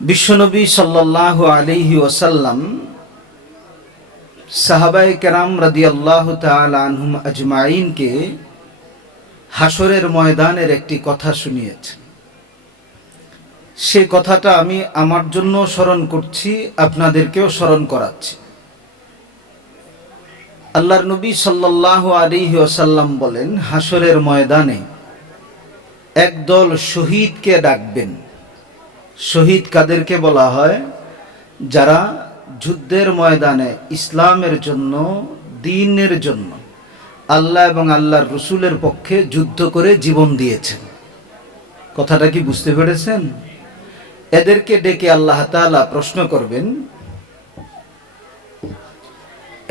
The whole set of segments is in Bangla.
বিশ্বনবী সাল্লাল্লাহু আলাইহি ওয়াসাল্লাম সাহাবায়ে কেরাম রাদিয়াল্লাহু তাআলা আনহুম আজমাইনকে হাসরের ময়দানের একটি কথা শুনিয়েছেন। সে কথাটা আমি আমার জন্য স্মরণ করছি, আপনাদেরকেও স্মরণ করাচ্ছি। আল্লাহর নবী সাল্লাল্লাহু আলাইহি ওয়াসাল্লাম বলেন, হাসরের ময়দানে একদল শহীদকে ডাকবেন। শহীদ কাদেরকে বলা হয়? যারা যুদ্ধের ময়দানে ইসলামের জন্য, দ্বীনের জন্য, আল্লাহ এবং আল্লাহর রসুলের পক্ষে যুদ্ধ করে জীবন দিয়েছেন। কথাটা কি বুঝতে পেরেছেন? এদেরকে ডেকে আল্লাহ তাআলা প্রশ্ন করবেন।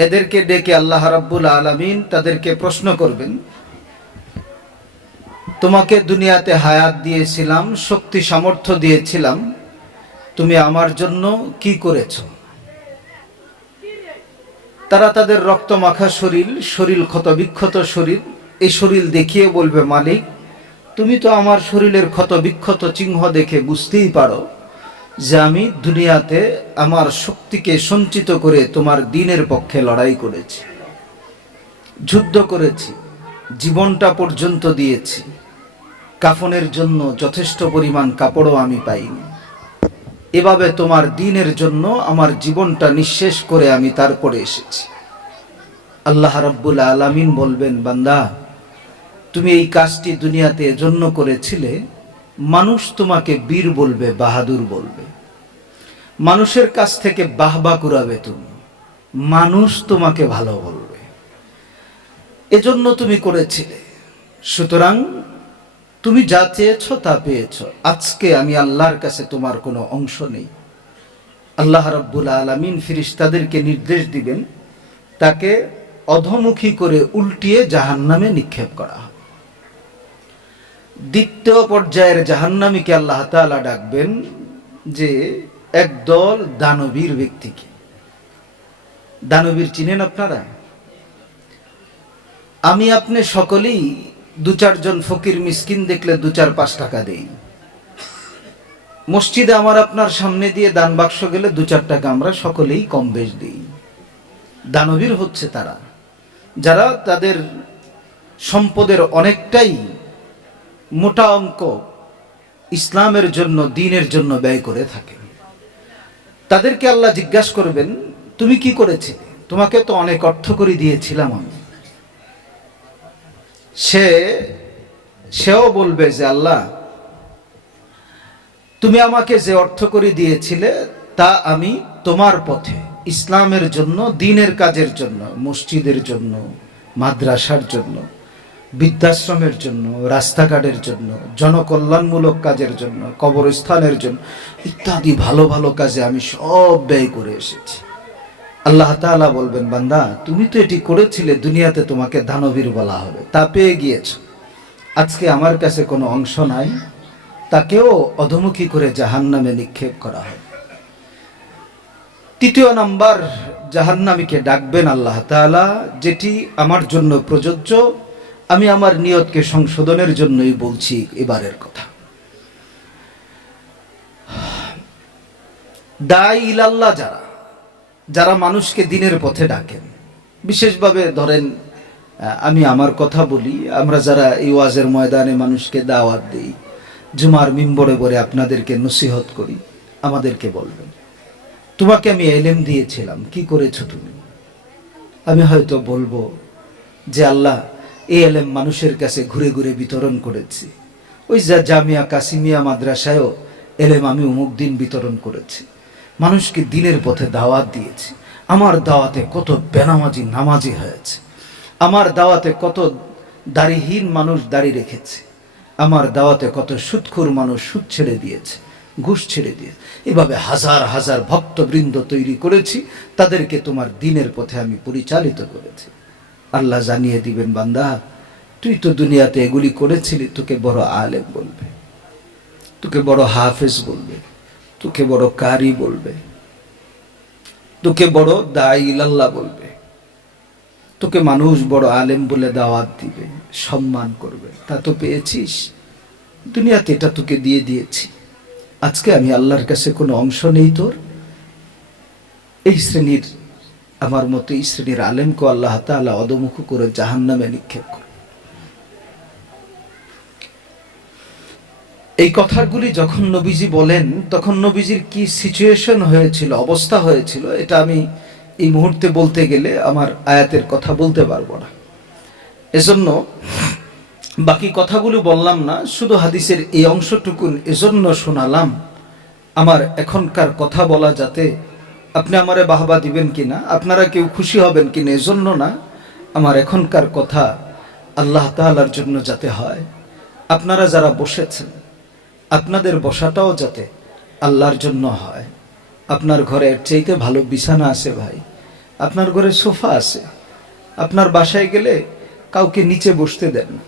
এদেরকে ডেকে আল্লাহ রাব্বুল আলামিন তাদেরকে প্রশ্ন করবেন, তোমাকে দুনিয়াতে হায়াত দিয়েছিলাম, শক্তি সামর্থ্য দিয়েছিলাম, তুমি আমার জন্য কি করেছ? তারা তাদের রক্তমাখা শরীর ক্ষতবিক্ষত শরীর, এই শরীর দেখিয়ে বলবে, মালিক তুমি তো আমার শরীরের ক্ষতবিক্ষত চিহ্ন দেখে বুঝতেই পারো যে আমি দুনিয়াতে আমার শক্তিকে সঞ্চিত করে তোমার দ্বীনের পক্ষে লড়াই করেছি, যুদ্ধ করেছি, জীবনটা পর্যন্ত দিয়েছি, কাফনের জন্য যথেষ্ট পরিমাণ কাপড়ও আমি পাইনি, এভাবে তোমার দ্বীনের জন্য আমার জীবনটা নিঃশেষ করে আমি তারপরে এসেছি। আল্লাহ রাব্বুল আলামিন বলবেন, বান্দা তুমি এই কাজটি দুনিয়াতে এজন্য করেছিলে, মানুষ তোমাকে বীর বলবে, বাহাদুর বলবে, মানুষের কাছ থেকে বাহবা কুড়াবে, তুমি মানুষ তোমাকে ভালো বলবে, এজন্য তুমি করেছিলে। সুতরাং তুমি যা চেয়েছ তা পেয়েছ। আজকে আমি আল্লাহর কাছে তোমার কোনো অংশ নেই। আল্লাহ রাব্বুল আলামিন ফেরেশতাদেরকে নির্দেশ দিবেন, তাকে অধমুখী করে উল্টিয়ে জাহান্নামে নিক্ষেপ করা হয়। দ্বিতীয় পর্যায়ের জাহান্নামীকে আল্লাহ তাআলা ডাকবেন যে একদল দানবীর ব্যক্তিকে। দানবীর চিনেন আপনারা? আমি আপনি সকলেই দু চারজন ফকির মিসকিন দেখলে 2-4-5 টাকা দেই। মসজিদে আমার আপনার সামনে দিয়ে দান বাক্স গেলে 2-4 টাকা আমরা সকলেই কম বেশ দিই। দানবীর হচ্ছে তারা যারা তাদের সম্পদের অনেকটাই মোটা অঙ্ক ইসলামের জন্য, দ্বীনের জন্য ব্যয় করে থাকেন। তাদেরকে আল্লাহ জিজ্ঞাসা করবেন, তুমি কি করেছিলে? তোমাকে তো অনেক অর্থ করে দিয়েছিলাম আমি। সেও বলবে যে, আল্লাহ তুমি আমাকে যে অর্থ করে দিয়েছিলে তা আমি তোমার পথে, ইসলামের জন্য, দ্বীনের কাজের জন্য, মসজিদের জন্য, মাদ্রাসার জন্য, বৃদ্ধাশ্রমের জন্য, রাস্তাঘাটের জন্য, জনকল্যাণমূলক কাজের জন্য, কবরস্থানের জন্য ইত্যাদি ভালো ভালো কাজে আমি সব ব্যয় করে এসেছি। আল্লাহ তাআলা বলবেন, বান্দা তুমি তো এটি করেছিলে, দুনিয়াতে তোমাকে দানবীর বলা হবে, তা পেয়ে গিয়েছ, আজকে আমার কাছে কোনো অংশ নাই, তাকেও অধমুখী করে জাহান্নামে নিক্ষেপ করা হয়। তৃতীয় নাম্বার জাহান্নামীকে ডাকবেন আল্লাহ তাআলা, যেটি আমার জন্য প্রযোজ্য, আমি আমার নিয়তকে সংশোধনের জন্যই বলছি এবারের কথা। দাঈ ইলাল্লাহ, যারা মানুষকে দ্বীনের পথে ডাকেন, বিশেষভাবে ধরেন আমি আমার কথা বলি, আমরা যারা এই ওয়াজের ময়দানে মানুষকে দাওয়াত দিই, জুমার মিম্বরে বলে আপনাদেরকে নসিহত করি, আমাদেরকে বলবেন, তোমাকে আমি ইলম দিয়েছিলাম, কি করেছো তুমি? আমি হয়তো বলবো যে, আল্লাহ এই ইলম মানুষের কাছে ঘুরে ঘুরে বিতরণ করেছি, ওই জামিয়া কাসিমিয়া মাদ্রাসায়ও ইলম আমি অমুক দিন বিতরণ করেছি, মানুষকে দ্বীনের পথে দাওয়াত দিয়েছি। আমার দাওয়াতে কত বেনামাজি নামাজি হয়েছে, আমার দাওয়াতে কত দাড়িহীন মানুষ দাড়ি রেখেছে, আমার দাওয়াতে কত সুদখোর মানুষ সুদ ছেড়ে দিয়েছে, ঘুষ ছেড়ে দিয়েছে। এভাবে হাজার হাজার ভক্তবৃন্দ তৈরি করেছি, তাদেরকে তোমার দ্বীনের পথে আমি পরিচালিত করেছি। আল্লাহ জানিয়ে দিবেন, বান্দা তুই তো দুনিয়াতে এগুলি করেছিলি, তোকে বড় আলেম বলবে, তোকে বড় হাফেজ বলবে, তোকে বড় কারি বলবে, তোকে বড় দাঈ ইলাল্লাহ বলবে, তোকে মানুষ বড় আলেম বলে দাওয়াত দিবে, সম্মান করবে। তা তো পেয়েছিস দুনিয়াতে, এটা তোকে দিয়ে দিয়েছি। আজকে আমি আল্লাহর কাছে কোনো অংশ নেই তোর। এই শ্রেণীর, আমার মতো এই শ্রেণীর আলেমকে আল্লাহ তাআলা অদমুখ করে জাহান্নামে নিক্ষেপ করে। এই কথাগুলি যখন নবীজি বলেন তখন নবীজির কি সিচুয়েশন হয়েছিল, অবস্থা হয়েছিল, এটা আমি এই মুহূর্তে বলতে গেলে আমার আয়াতের কথা বলতে পারবো না। এজন্য বাকি কথাগুলো বললাম না, শুধু হাদিসের এই অংশটুকুন এজন্য শোনালাম আমার এখনকার কথা বলা যাতে আপনি আমারে বাহবা দিবেন কিনা, আপনারা কেউ খুশি হবেন কিনা, এজন্য না। আমার এখনকার কথা আল্লাহ তাআলার জন্য যাতে হয়। আপনারা যারা বসেছেন আপনাদের বসাটাও যাতে আল্লাহর জন্য হয়। আপনার ঘরে এর চাইতে ভালো বিছানা আছে ভাই, আপনার ঘরে সোফা আছে, আপনার বাসায় গেলে কাউকে নিচে বসতে দেন না।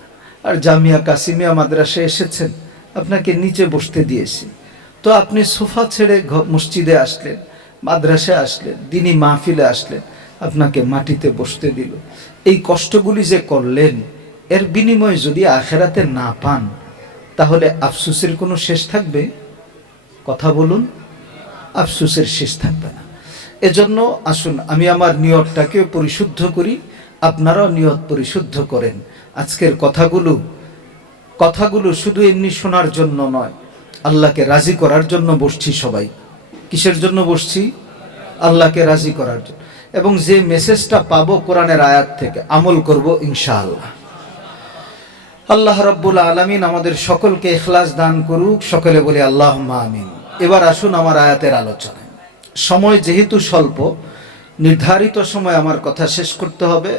আর জামিয়া কাসিমিয়া মাদ্রাসায় এসেছেন, আপনাকে নিচে বসতে দিয়েছি, তো আপনি সোফা ছেড়ে মসজিদে আসলেন, মাদ্রাসায় আসলেন, দিনী মাহফিলে আসলেন, আপনাকে মাটিতে বসতে দিল। এই কষ্টগুলি যে করলেন এর বিনিময়ে যদি আখেরাতে না পান তাহলে আফসোসের কোনো শেষ থাকবে? কথা বলুন, আফসোসের শেষ থাকবে না। এজন্য আসুন আমি আমার নিয়তটাকে পরিশুদ্ধ করি, আপনারাও নিয়ত পরিশুদ্ধ করেন। আজকের কথাগুলো শুধু এমনি শোনার জন্য নয়, আল্লাহকে রাজি করার জন্য বসছি সবাই। কিসের জন্য বসছি? আল্লাহকে রাজি করার জন্য। এবং যে মেসেজটা পাবো কোরআনের আয়াত থেকে আমল করব ইনশাআল্লাহ। আল্লাহ রাব্বুল আলামিন আমাদের সকলকে ইখলাস দান করুক, সকলে বলি আল্লাহুম্মা আমিন। এবার আসুন আমার আয়াতের আলোচনায়। সময় যেহেতু স্বল্প, নির্ধারিত সময় আমার কথা শেষ করতে হবে,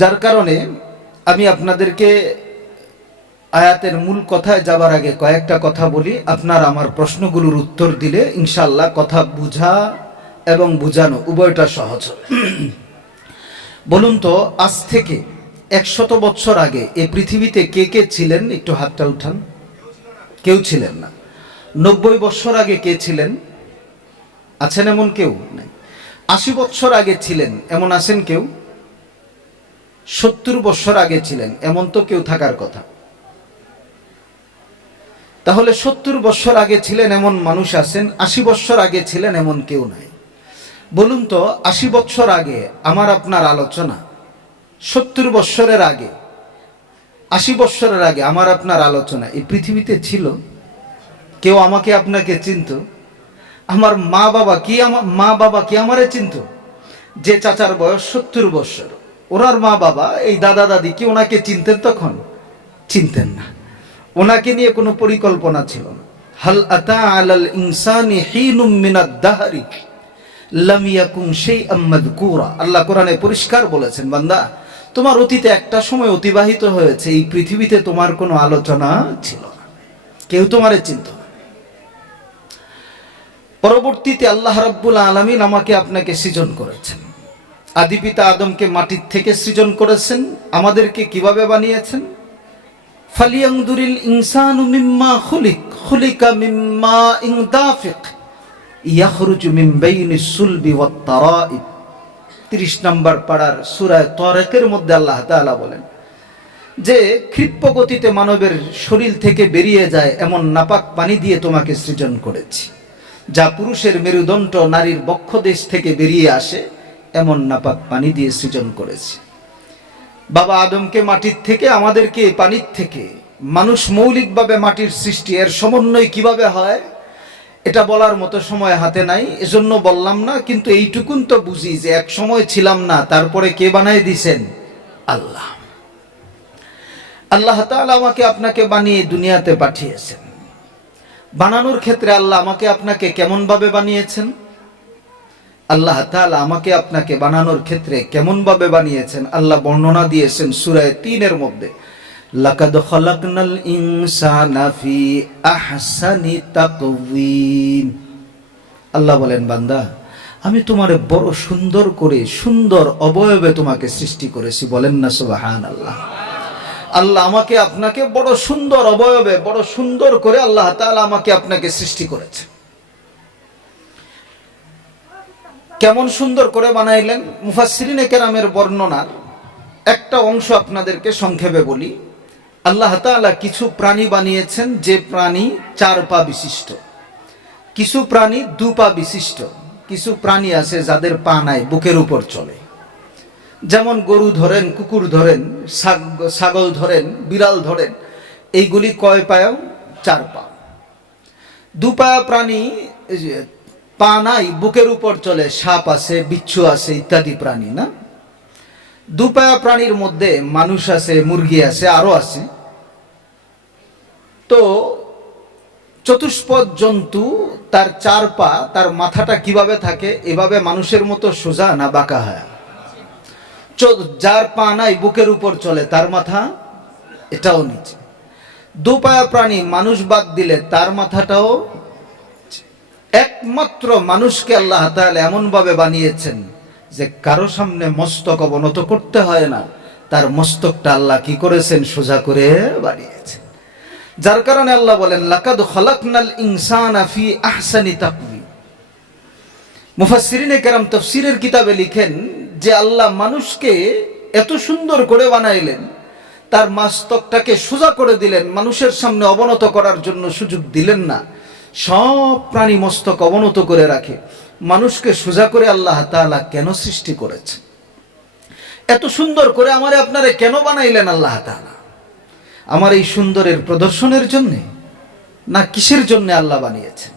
যার কারণে আমি আপনাদেরকে আয়াতের মূল কথায় যাবার আগে কয়েকটা কথা বলি। আপনার আমার প্রশ্নগুলোর উত্তর দিলে ইনশাআল্লাহ কথা বুঝা এবং বুঝানো উভয়টা সহজ হবে। বলুন তো, আজ থেকে 100 বছর আগে এই পৃথিবীতে কে কে ছিলেন? একটু হাতটা উঠান। কেউ ছিলেন না। 90 বছর আগে কে ছিলেন? আছেন এমন কেউ? নাই। 80 বছর আগে ছিলেন এমন আছেন কেউ? 70 বছর আগে ছিলেন এমন তো কেউ থাকার কথা। তাহলে 70 বছর আগে ছিলেন এমন মানুষ আছেন, 80 বছর আগে ছিলেন এমন কেউ নাই। বলুন তো, 80 বছর আগে আমার আপনার আলোচনা, 70 বছরের আগে, 80 বছরের আগে আমার আপনার আলোচনা এই পৃথিবীতে ছিল? কেউ আমাকে আপনাকে চিনত? আমার মা বাবা কি আমারে চিনত? যে চাচার বয়স 70 বছর, ওনার মা বাবা, এই দাদা দাদি কি ওনাকে চিনতেন? তখন চিনতেন না। ওনাকে নিয়ে কোনো পরিকল্পনা ছিল না। হাল আতা আলাল ইনসানি হিনুম মিনাদ দাহরি লাম ইয়াকুন শাইআম মাযকুরা। আল্লাহ কোরআনে পরিষ্কার বলেছেন, বান্দা তোমার অতীতে একটা সময় অতিবাহিত হয়েছে, এই পৃথিবীতে তোমার কোনো আলোচনা ছিল না, কেউ তোমারে চিনত না। পরবর্তীতে আল্লাহ রাব্বুল আলামিন আমাকে আপনাকে সৃজন করেছেন। আদি পিতা আদমকে মাটির থেকে সৃজন করেছেন। আমাদেরকে কিভাবে বানিয়েছেন? ফালিয়ানদুরিল ইনসানু মিম্মা খুলিকা মিম্মা ইন দাফিক ইয়াখরুজু মিন বাইনিস সুলবি ওয়াত তারাইব। 30 নম্বর পাড়ার সূরা তারিকের মধ্যে আল্লাহ তাআলা বলেন যে ক্ষিপ্র গতিতে মানবের শরীর থেকে বেরিয়ে যায় এমন নাপাক পানি দিয়ে তোমাকে সৃজন করেছি। যা পুরুষের মেরুদণ্ড নারীর বক্ষদেশ থেকে বেরিয়ে আসে এমন নাপাক পানি দিয়ে সৃজন করেছি। বাবা আদমকে মাটির থেকে, আমাদেরকে পানির থেকে। মানুষ মৌলিকভাবে মাটির সৃষ্টি, এর সমন্বয় কিভাবে হয় এটা বলার মতো সময় হাতে নাই, এজন্য বললাম না। কিন্তু এইটুকুন তো বুঝি যে এক সময় ছিলাম না, তারপরে কে বানাই দিয়েছেন? আল্লাহ। আল্লাহ তাআলা আমাকে আপনাকে বানিয়ে দুনিয়াতে পাঠিয়েছেন। বানানোর ক্ষেত্রে আল্লাহ আমাকে আপনাকে কেমন ভাবে বানিয়েছেন? আল্লাহ তাআলা আমাকে আপনাকে বানানোর ক্ষেত্রে কেমন ভাবে বানিয়েছেন আল্লাহ বর্ণনা দিয়েছেন সূরা 3-এর মধ্যে। লাকাদ খালাকনাল ইনসানা ফি আহসানি তাকওয়িম। আল্লাহ বলেন, বান্দা আমি তোমারে বড় সুন্দর করে, সুন্দর অবয়বে তোমাকে সৃষ্টি করেছি। বলেন না সুবহানাল্লাহ। আল্লাহ আমাকে আপনাকে বড় সুন্দর অবয়বে, বড় সুন্দর করে আল্লাহ তাআলা আমাকে আপনাকে সৃষ্টি করেছে। কেমন সুন্দর করে বানাইলেন? মুফাসসিরিনে কেরামের বর্ণনার একটা অংশ আপনাদেরকে সংক্ষেপে বলি। আল্লাহ তাআলা কিছু প্রাণী বানিয়েছেন যে প্রাণী 4 পা বিশিষ্ট, কিছু প্রাণী 2 পা বিশিষ্ট, কিছু প্রাণী আছে যাদের পা নাই, বুকের উপর চলে। যেমন গরু ধরেন, কুকুর ধরেন, ছাগল ধরেন, বিড়াল ধরেন, এইগুলি কয় পায়া? 4 পা। 2 পায়া প্রাণী পা নাই, বুকের উপর চলে, সাপ আছে, বিচ্ছু আছে ইত্যাদি প্রাণী না। 2 পায়া প্রাণীর মধ্যে মানুষ আছে, মুরগি আছে, আরো আছে। তো চতুষ্পদ জন্তু, তার 4 পা, তার মাথাটা কিভাবে থাকে? এভাবে মানুষের মতো সোজা না বাঁকা হয়? যার পা নাই, বুকের উপর চলে, তার মাথা এটাও নিচে। 2 পায়া প্রাণী মানুষ বাদ দিলে তার মাথাটাও। একমাত্র মানুষকে আল্লাহ তাআলা এমন ভাবে বানিয়েছেন যে কারো সামনে মস্তক অবনত করতে হয় না, তার মস্তকটা আল্লাহ কি করেছেন? সোজা করে বানিয়েছেন। যার কারণে আল্লাহ বলেন লাকাদ খালাকনাল ইনসানা ফি আহসানি তাকওয়িম। মুফাসসিরিনে কেরাম তাফসীরের কিতাবে লিখেন যে আল্লাহ মানুষকে এত সুন্দর করে বানাইলেন, তার মস্তকটাকে সোজা করে দিলেন, মানুষের সামনে অবনত করার জন্য সুযোগ দিলেন না। সব প্রাণী মস্তক অবনত করে রাখে, মানুষকে সোজা করে আল্লাহ তাআলা কেন সৃষ্টি করেছেন? এত সুন্দর করে আমারে আপনারে কেন বানাইলেন আল্লাহ তাআলা? আমার এই সুন্দরের প্রদর্শনের জন্য না কিসের জন্য আল্লাহ বানিয়েছেন?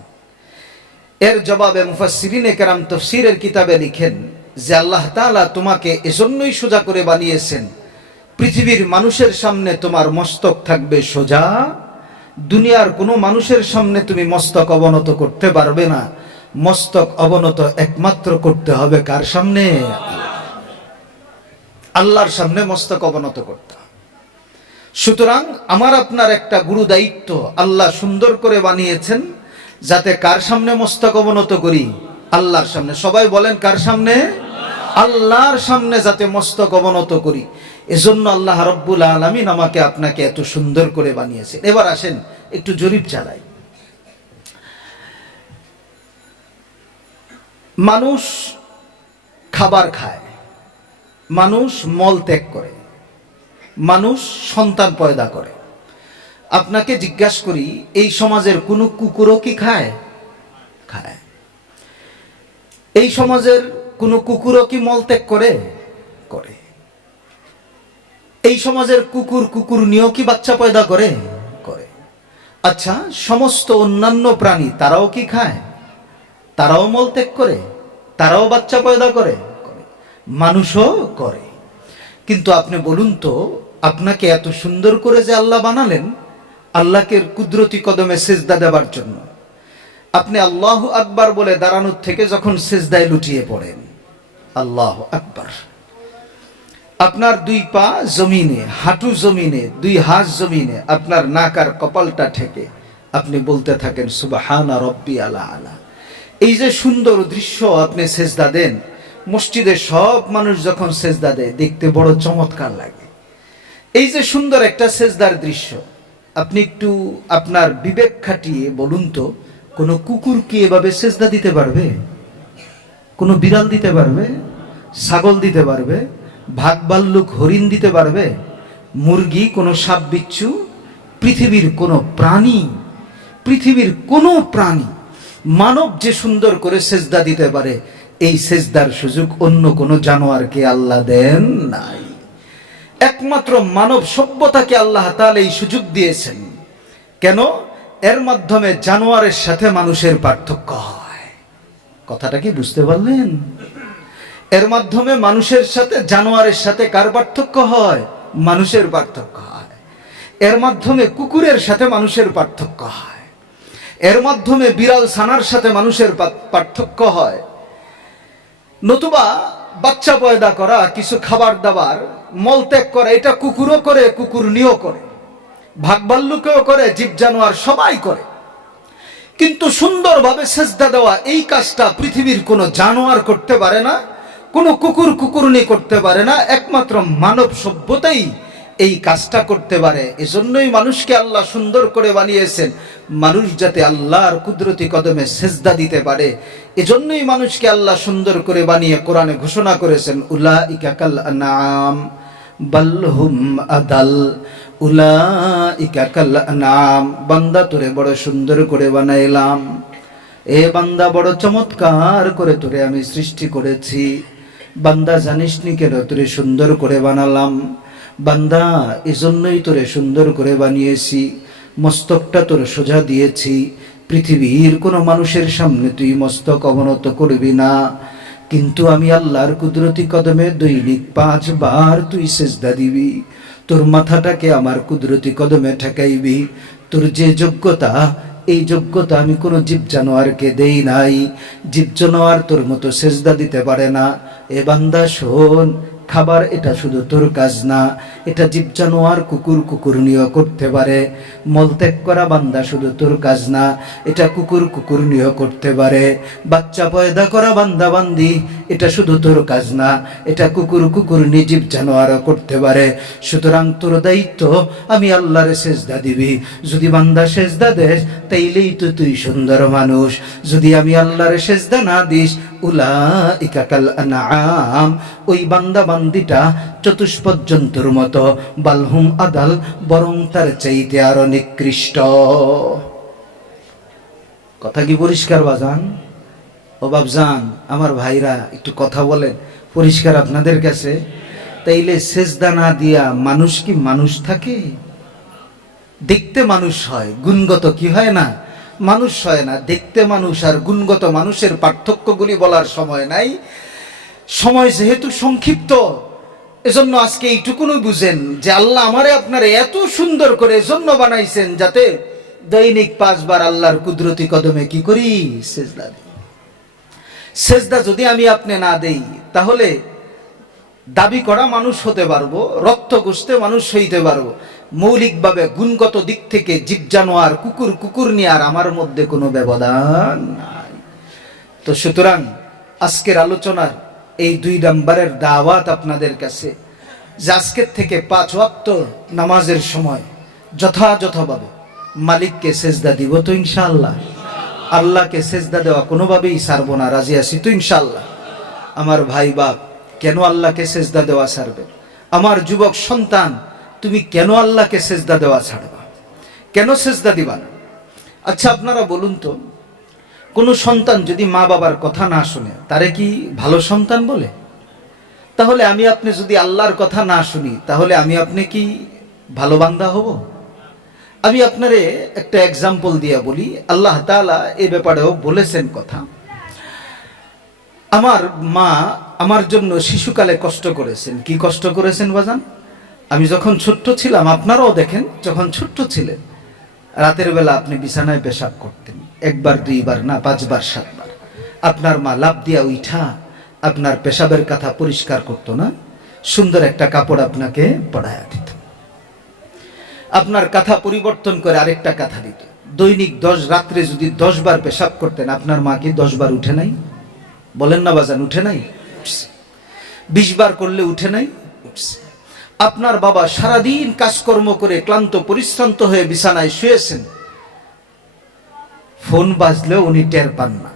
এর জবাবে মুফাসসিরিনে কেরাম তাফসীরের কিতাবে লিখেন যে আল্লাহ তাআলা তোমাকে এজন্যই সোজা করে বানিয়েছেন, পৃথিবীর মানুষের সামনে তোমার মস্তক থাকবে সোজা, দুনিয়ার কোনো মানুষের সামনে তুমি মস্তক অবনত করতে পারবে না। মস্তক অবনত একমাত্র করতে হবে কার সামনে? আল্লাহর সামনে মস্তক অবনত করতে। সুতরাং আমার আপনার একটা গুরু দায়িত্ব, আল্লাহ সুন্দর করে বানিয়েছেন যাতে কার সামনে মস্তক অবনত করি? আল্লাহর সামনে। সবাই বলেন কার সামনে? আল্লাহর সামনে যাতে মস্তক অবনত করি। এজন্য আল্লাহ রাব্বুল আলামিন আমাকে আপনাকে এত সুন্দর করে বানিয়েছেন। এবার আসেন একটু জরিপ চালাই। মানুষ খাবার খায়, মানুষ মল ত্যাগ করে, মানুষ সন্তান পয়দা করে। আপনাকে জিজ্ঞাসা করি, এই সমাজের কোনো কুকুরও কি খায়? খায়। এই সমাজের কোনো কুকুরও কি মল ত্যাগ করে? করে। এই সমাজের কুকুর নিয়েও কি বাচ্চা পয়দা করে? করে। আচ্ছা, সমস্ত অন্যান্য প্রাণী তারাও কি খায়? তারাও মল ত্যাগ করে, তারাও বাচ্চা পয়দা করে? করে। মানুষও করে। কিন্তু আপনি বলুন তো, আপনাকে এত সুন্দর করে যে আল্লাহ বানালেন, আল্লাহকে কুদরতি কদমে সেজদা দেবার জন্য, আপনি আল্লাহু আকবার বলে দাঁড়ানোর থেকে যখন সেজদায় লুটিয়ে পড়েন, আল্লাহু আকবার, আপনার 2 পা জমিনে, হাঁটু জমিনে, 2 হাত জমিনে, আপনার নাক আর কপালটা ঠেকে আপনি বলতে থাকেন সুবহানা রাব্বিয়াল আলা। এই যে সুন্দর দৃশ্য, আপনি সেজদা দেন, মসজিদে সব মানুষ যখন সেজদা দেয় দেখতে বড় চমৎকার লাগে। এই যে সুন্দর একটা সেজদার দৃশ্য, আপনি একটু আপনার বিবেক খাটিয়ে বলুন তো, কোনো কুকুর কি এভাবে সেজদা দিতে পারবে? কোনো বিড়াল দিতে পারবে? ছাগল দিতে পারবে? ভাগ ভাল্লুক হরিণ দিতে পারবে? মুরগি, কোনো সাপ বিচ্ছু, পৃথিবীর কোনো প্রাণী, পৃথিবীর কোনো প্রাণী, মানব যে সুন্দর করে সেজদা দিতে পারে, এই সেজদার সুযোগ অন্য কোনো জানোয়ারকে আল্লাহ দেন নাই। একমাত্র মানব সভ্যতাকে আল্লাহ তাআলা এই সুযোগ দিয়েছেন। কেন? এর মাধ্যমে জানোয়ারের সাথে মানুষের পার্থক্য হয়। কথাটা কি বুঝতে পারলেন? এর মাধ্যমে মানুষের সাথে জানোয়ারের সাথে কার পার্থক্য হয়? মানুষের পার্থক্য হয়। এর মাধ্যমে কুকুরের সাথে মানুষের পার্থক্য হয়। এর মাধ্যমে বিড়াল ছানার সাথে মানুষের পার্থক্য হয়। নতুবা বাচ্চা পয়দা করা, কিছু খাবার দাবার মলত্যাগ করা, এটা কুকুরও করে, কুকুর নিয়েও করে, ভাগ ভাল্লুকেও করে, জীব জানোয়ার সবাই করে। কিন্তু সুন্দরভাবে সেজদা দেওয়া, এই কাজটা পৃথিবীর কোনো জানোয়ার করতে পারে না, কোনো কুকুরনি করতে পারে না, একমাত্র মানব সভ্যতাই এই কাজটা করতে পারে। এজন্যই মানুষকে আল্লাহ সুন্দর করে বানিয়েছেন, মানুষ যাতে আল্লাহর কুদরতি কদমে সেজদা দিতে পারে। এজন্যই মানুষকে আল্লাহ সুন্দর করে বানিয়ে কোরআনে ঘোষণা করেছেন, উলাইকা কাল আনআম বাল হুম আদাল। উলাইকা কাল আনআম, বান্দা তোরে বড় সুন্দর করে বানাইলাম, এ বান্দা বড় চমৎকার করে তোরে আমি সৃষ্টি করেছি। বান্দা জানিস নি কেন তোরে সুন্দর করে বানালাম? বান্দা এজন্যই তোরে সুন্দর করে বানিয়েছি, মস্তকটা তোর সোজা দিয়েছি, পৃথিবীর কোনো মানুষের সামনে তুই মস্তক অবনত করবি না, কিন্তু আমি আল্লাহর কুদরতি কদমে দৈনিক 5 বার তুই সেজদা দিবি, তোর মাথাটাকে আমার কুদরতি কদমে ঠেকাইবি। তোর যে যোগ্যতা, এই যোগ্যতা আমি কোনো জীব জানোয়ারকে দেই নাই। জীব জানোয়ার তোর মতো সেজদা দিতে পারে না। এ বান্দা শোন, খাবার এটা শুধু তোর কাজ না, এটা জীব জানোয়ার কুকুর কুকুরনিও করতে পারে। মলত্যাগ করা বান্দা শুধু তোর কাজ না, এটা কুকুর কুকুরনিও করতে পারে। বাচ্চা পয়দা করা বান্দা বান্দি এটা শুধু তোর কাজ না, এটা কুকুর কুকুরনি জীব জানোয়ারও করতে পারে। সুতরাং তোর দায়িত্ব আমি আল্লাহরে সেজদা দিবি। যদি বান্দা সেজদা দেস তাইলেই তো তুই সুন্দর মানুষ। যদি আমি আল্লাহরে সেজদা না দিস, উলাইকা কাল আনআম, ওই বান্দা বান্দিটা চতুষ্পদ জন্তুর মতো, বালহুম আদাল, বরং তার চাইতে আরো নিকৃষ্ট। কথা কি পরিষ্কার বাজান? ও বাবজান, আমার ভাইরা একটু কথা বলেন পরিষ্কার আপনাদের কাছে। তাইলে সেজদা না দিয়া মানুষ কি মানুষ থাকে? দেখতে মানুষ হয়, গুণগত কি হয় না? মানুষ হয় না। দেখতে মানুষ আর গুণগত মানুষের পার্থক্যগুলি বলার সময় নাই, সময় যেহেতু সংক্ষিপ্ত, এজন্য আজকে এইটুকুনই বুঝেন যে আল্লাহ আমারে আপনারে এত সুন্দর করে এজন্য বানাইছেন যাতে দৈনিক 5 বার আল্লাহর কুদরতি কদমে কি করি? সেজদা দিই। সেজদা যদি আমি আপনি না দেই, তাহলে দাবি করা মানুষ হতে পারবো, রক্ত গোশতে মানুষ হইতে পারবো, মৌলিকভাবে গুণগত দিক থেকে জীব জানোয়ার কুকুর কুকুরনি আর আমার মধ্যে কোনো ব্যবধান নাই। তো সুতরাং আজকের আলোচনার এই 2 নম্বরের দাওয়াত আপনাদের কাছে, যে আজকের থেকে 5 ওয়াক্ত নামাজের সময় যথাযথভাবে মালিককে সেজদা দিব তো ইনশাআল্লাহ। আল্লাহকে সেজদা দেওয়া কোনোভাবেই ছাড়বো না, রাজি আছি তো ইনশাআল্লাহ। আমার ভাই বাপ, কেন আল্লাহকে সেজদা দেওয়া ছাড়বে? আমার যুবক সন্তান, তুমি কেন আল্লাহকে সেজদা দেওয়া ছাড়বা? কেন সেজদা দিবা না? আচ্ছা আপনারা বলুন তো, কোন সন্তান যদি মা বাবার কথা না শুনে, তারে কি ভালো সন্তান বলে? তাহলে আমি আপনি যদি আল্লাহর কথা না শুনি, তাহলে আমি আপনি কি ভালো বান্দা হব? আমি আপনারে একটা এক্সাম্পল দিয়া বলি। আল্লাহ তাআলা এ ব্যাপারেও বলেছেন কথা। আমার মা আমার জন্য শিশুকালে কষ্ট করেছেন। কি কষ্ট করেছেন বাজান? আমি যখন ছোট্ট ছিলাম, আপনারাও দেখেন যখন ছোট্ট ছিলেন, রাতের বেলা আপনি বিছানায় পেশাব করতেন, 1 বার 2 বার না, 5 বার 7 বার। আপনার মা লাফ দিয়া উঠা আপনার পেশাবের কথা পরিষ্কার করতো না, সুন্দর একটা কাপড় আপনাকে পরায়া দিত, আপনার কথা পরিবর্তন করে আরেকটা কথা দিত। দৈনিক 10 রাত্রে যদি 10 বার পেশাব করতেন, আপনার মা কি 10 বার উঠে নাই? বলেন না বাজান, উঠে নাই? 20 বার করলে উঠে নাই? উঠছে। আপনার বাবা সারাদিন কাজকর্ম করে ক্লান্ত পরিশ্রান্ত হয়ে বিছানায় শুয়েছেন, ফোন বাজলেও উনি টের পান না,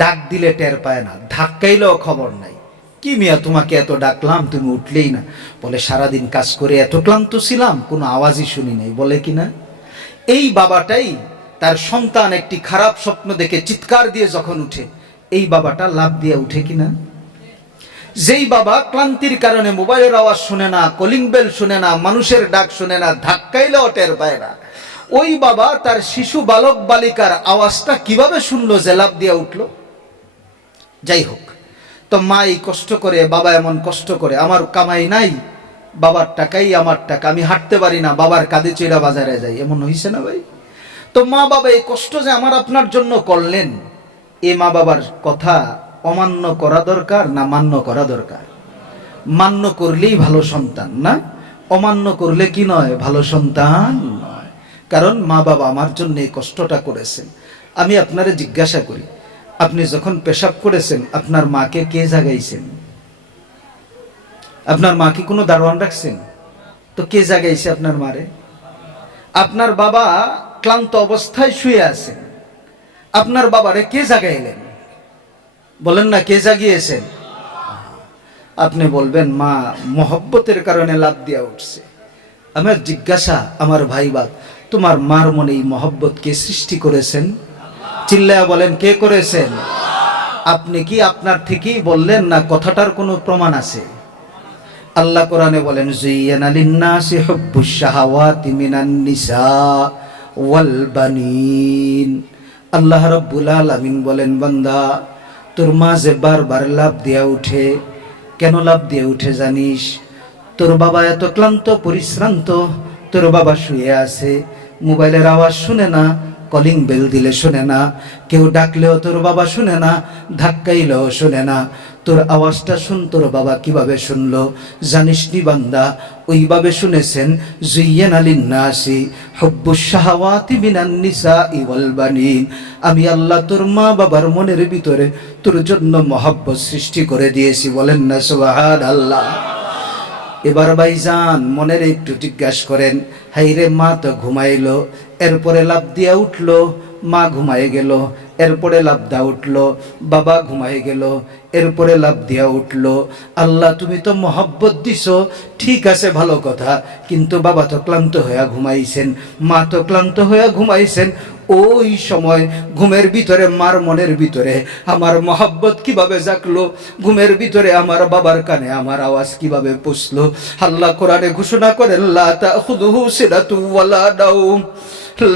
ডাক দিলে টের পায় না, ধাক্কাইলেও খবর নাই। কি মিয়া, তোমাকে এত ডাকলাম তুমি উঠলেই না। বলে সারাদিন কাজ করে এত ক্লান্ত ছিলাম, কোনো আওয়াজই শুনি নাই। বলে কিনা? এই বাবাটাই তার সন্তান একটি খারাপ স্বপ্ন দেখে চিৎকার দিয়ে যখন উঠে, এই বাবাটা লাফ দিয়ে উঠে কিনা? যেই বাবা ক্লান্তির কারণে মোবাইলের আওয়াজ শুনে না, কলিং বেল শুনে না, মানুষের ডাক শুনে না, ধাক্কাইলেও টের পায় না, ওই বাবা তার শিশু বালক বালিকার আওয়াজটা কিভাবে শুনলো যে লাফ দিয়ে উঠলো? যাই হোক, তো মা এই কষ্ট করে, বাবা এমন কষ্ট করে, আমার কামাই নাই, বাবার টাকাই আমার টাকা, আমি হাঁটতে পারি না, বাবার কাঁধে চড়া বাজারে যাই, এমন হইছে না ভাই? তো মা বাবা এই কষ্ট যে আমার আপনার জন্য করলেন, এ মা বাবার কথা অমান্য করা দরকার না মান্য করা দরকার? মান্য করলেই ভালো সন্তান না, অমান্য করলে কি নয়? ভালো সন্তান নয়। কারণ মা বাবা আমার জন্য এই কষ্টটা করেছেন। আমি আপনারে জিজ্ঞাসা করি, আপনি যখন পেশাব করেছেন, আপনার মাকে কে জাগাইছেন? আপনার মা কি কোনো দারোয়ান রাখছেন? তো কে জাগাইছে আপনার মারে? আপনার বাবা ক্লান্ত অবস্থায় শুয়ে আছেন, আপনার বাবারে কে জাগাইলেন? বলেন না, কে জাগিয়েছেন? আপনি বলবেন মা মহব্বতের কারণে লাফ দিয়া উঠছে। আমার জিজ্ঞাসা, আমার ভাইবাদ, তোমার মার মনে এই মহব্বত কে সৃষ্টি করেছেন? চিল্লায়া বলেন, কে করেছেন? আপনি কি আপনার থেকেই বললেন, না কথাটার কোনো প্রমাণ আছে? আল্লাহ কোরআনে বলেন, যুয়্যিনা লিন-নাসি হুব্বুশ শাহাওয়াতি মিনান নিসা ওয়াল বানিন। আল্লাহ রাব্বুল আলামিন বলেন, বান্দা তোর মা যে বারবার লাফ দিয়া উঠে, কেন লাফ দিয়ে উঠে জানিস? তোর বাবা এত ক্লান্ত পরিশ্রান্ত, তোর বাবা শুয়ে আছে, মোবাইলের আওয়াজ শুনে না, কলিং বেল দিলে শুনে না, কেউ ডাকলেও তোর বাবা শুনে না, ধাক্কাইলেও শুনে না। তোর আওয়াজটা শুন তোর বাবা কিভাবে শুনলো জানিস নি বান্দা? ওইভাবে শুনেছেন, যুয়্যিনা লিন-নাসি হুব্বুশ শাহাওয়াতি মিনান নিসাই ওয়াল বানিন। আমি আল্লাহ তোর মা বাবার মনের ভিতরে তোর জন্য মহব্বত সৃষ্টি করে দিয়েছি। বলেন না সুবহানাল্লাহ। এবার ভাইজান মনের একটু জিজ্ঞাসা করেন, হাইরে মা তো ঘুমাইলো, এরপরে লাফ দিয়া উঠলো, মা ঘুমায় গেল, এরপরে লাফ দিয়া উঠলো, বাবা ঘুমায় গেল, এরপরে লাফ দিয়া উঠলো। আল্লাহ তুমি তো মহব্বত দিছো, ঠিক আছে ভালো কথা, কিন্তু বাবা তো ক্লান্ত হইয়া ঘুমাইছেন, মা তো ক্লান্ত হইয়া ঘুমাইছেন। ওই সময় ঘুমের ভিতরে মার মনের ভিতরে আমার মহব্বত কিভাবে জাগলো? ঘুমের ভিতরে আমার বাবার কানে আমার আওয়াজ কিভাবে পৌঁছলো? আল্লাহ কোরআনে ঘোষণা করেন, লা তাখুযুহু সিনাতু ওয়ালা নাওম,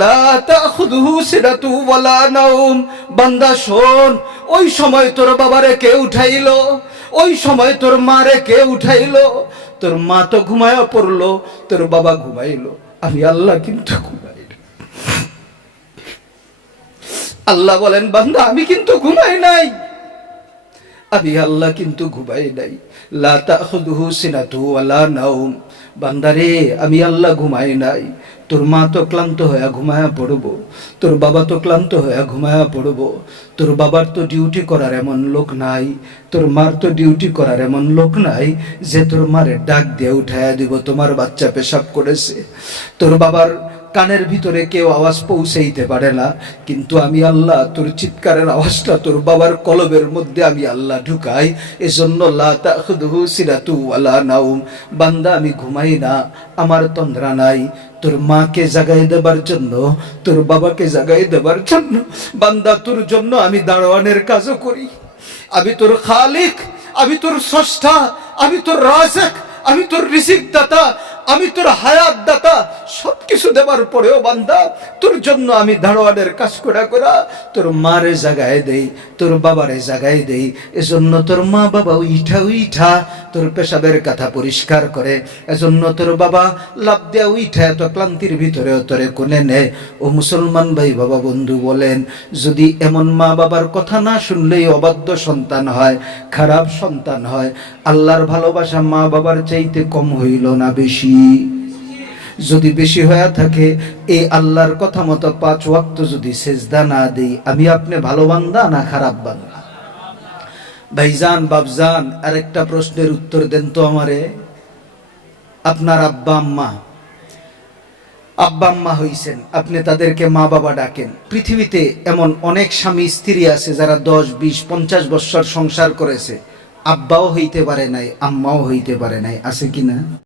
লা তাখুযুহু সিনাতু ওয়ালা নাওম। বান্দা শোন, ওই সময় তোর বাবারে কে উঠাইলো? ওই সময় তোর মারে কে উঠাইলো? তোর মা তো ঘুমায়া পড়লো, তোর বাবা ঘুমাইলো, আমি আল্লাহ কিন্তু ঘুমাই। আল্লাহ বলেন, বান্দা আমি কিন্তু ঘুমাই নাই, আমি আল্লাহ কিন্তু ঘুমাই নাই। লা তাখুযুহু সিনাতু ওয়ালা নাওম। বান্দারে আমি আল্লাহ ঘুমাই নাই। তোর মা তো ক্লান্ত হয়ে ঘুমায়া পড়বো, তোর বাবা তো ক্লান্ত হয়ে ঘুমায়া পড়বো। তোর বাবার তো ডিউটি করার এমন লোক নাই, তোর মার তো ডিউটি করার এমন লোক নাই যে তোর মারে ডাক দিয়ে উঠায়া দিব তোমার বাচ্চা পেশাব করেছে। তোর বাবার কানের ভিতরে কেউ আওয়াজ পৌঁছাইতে পারে না, কিন্তু আমি আল্লাহ তোর চিৎকারের আওয়াজটা তোর বাবার কলবের মধ্যে আমি আল্লাহ ঢুকাই। এজন্য লা তাখুযুহু সিনাতু ওয়ালা নাওম। বান্দা আমি ঘুমাই না, আমার তন্দ্রা নাই। তোর মাকে জাগাই দেবার জন্য, তোর বাবাকে জাগাই দেবার জন্য, বান্দা তোর জন্য আমি দারোয়ানের কাজও করি। আমি তোর খালিক, আমি তোর স্রষ্টা, আমি তোর রাজিক, আমি তোর রিজিক দাতা, আমি তোর হায়াত দাতা। সবকিছু দেবার পরেও বান্দা তোর জন্য আমি দারোয়ানের কাজ করা তোর মারে জাগায় দেই, তোর বাবারে জাগায় দেই। এজন্য তোর মা বাবা উইঠা উইঠা তোর পেশাবের কথা পরিষ্কার করে। এজন্য তোর বাবা লাভ দেয়া উইঠা এত ক্লান্তির ভিতরেও তোরে কোনে নেয়। ও মুসলমান ভাই বাবা বন্ধু বলেন, যদি এমন মা বাবার কথা না শুনলেই অবাধ্য সন্তান হয়, খারাপ সন্তান হয়, আল্লাহর ভালোবাসা মা বাবার চাইতে কম হইল না বেশি? যদি বেশি হয়ে থাকে, এই আল্লাহর কথা মতো 5 ওয়াক্ত যদি সেজদা না দেই, আমি আপনি ভালো বান্দা না খারাপ বান্দা? ভাইজান বাপজান, আরেকটা প্রশ্নের উত্তর দেন তো আমারে। আপনার আব্বা আম্মা হইছেন, আপনি তাদেরকে মা বাবা ডাকেন। পৃথিবীতে এমন অনেক স্বামী স্ত্রী আছে যারা 10, 20, 50 বছর সংসার করেছে, আব্বাও হইতে পারে নাই, আম্মাও হইতে পারে নাই, আছে কিনা?